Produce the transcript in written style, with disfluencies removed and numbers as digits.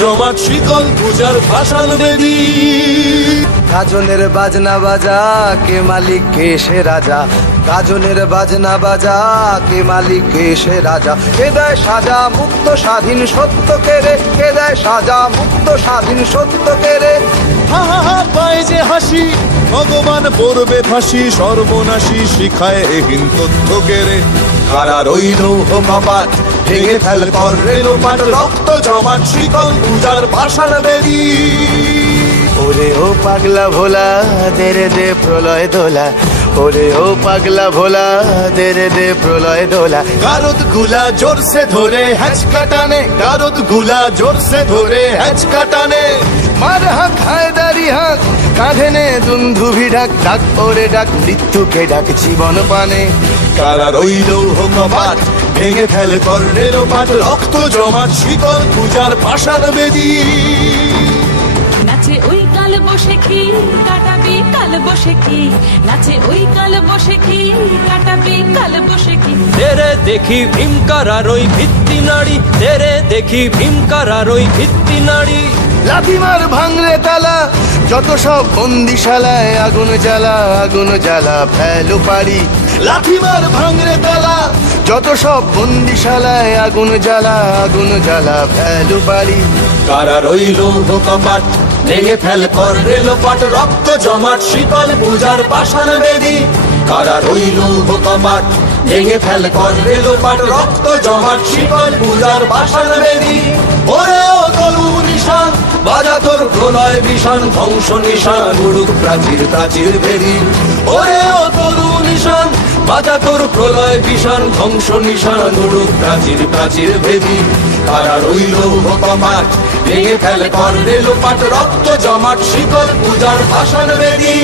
জমাট শিকল পূজার ভাসান বেদী। গাজনের বাজনা বাজা, কে মালিক কে সে রাজা। গাজনের বাজনা বাজা, কে মালিক কে সে রাজা। কে দেয় সাজা মুক্ত স্বাধীন সত্য কেড়ে, কে দেয় সাজা মুক্ত স্বাধীন সত্য কেড়ে। হা হা হা পায় যে হাসি, ভগবান পড়বে ফাঁসি, সর্বনাশী শিখায় এহীন তথ্য কেড়ে। কারা রইল কপাট, ভেঙে ফেল কর রেলোপাট, রক্ত জমাট শিকল পূজার ভাসান বেদী। ওরে ও পাগলা ভোলা, দে রে দে প্রলয় দোলা। ওরে ও পাগলা ভোলা, দে রে দে প্রলয় দোলা। গারদ গুলা জোরসে ধরে হ্যাচকা টানে, গারদ গুলা জোরসে ধরে হ্যাচকা টানে। মার হাক হায়দারি হাক, কাঁধে নে দুন্ধুভি ডাক। ডাক ওরে ডাক, মৃত্যুকে ডাক জীবন পানে। কারা রইল কপাট, ভেঙে ফেল কর রেলোপাট, রক্ত জমাট শিকল পূজার ভাসান বেদী। নাচে ওই কাল বসে কি কাটাবে কাল বসে কি, নাচে ওই কাল বসে কি কাটাবে কাল বসে কি। তেরে দেখি ভীমকারার ওই ভিত্তি নাড়ি, তেরে দেখি ভীমকারার ওই ভিত্তি নাড়ি। লাথি মার ভাঙরে তালা, যত সব বন্দিশালায় আগুন জ্বালা। আগুন জ্বালা ফেলো পারি, লাঠি মার ভাঙরে তালা, যত সব বন্দিশালায় আগুন জ্বালা। আগুন জ্বালা ফেলো পারি। কারা রইল কপাট, ভেঙে ফেল কর রেলোপাট, রক্ত জমাট শিকল পূজার ভাসান বেদী। কারা রইল কপাট, ভেঙে ফেল কর রেলোপাট, রক্ত জমাট শিকল পূজার ভাসান বেদী। ওরে ও তরু নিশান, বাজা তোর প্রলয় বিষান, ধ্বংস নিশান উড়ুক প্রাচীর প্রাচীর ভেদী। ওরে ও তরু নিশান, বাজা তোর প্রলয় বিষান, ধ্বংস নিশান উড়ুক প্রাচীর প্রাচীর ভেদী। কারা রইল কপাট, ভেঙে ফেল কর রেলোপাট, রক্ত জমাট শিকল পূজার ভাসান বেদী।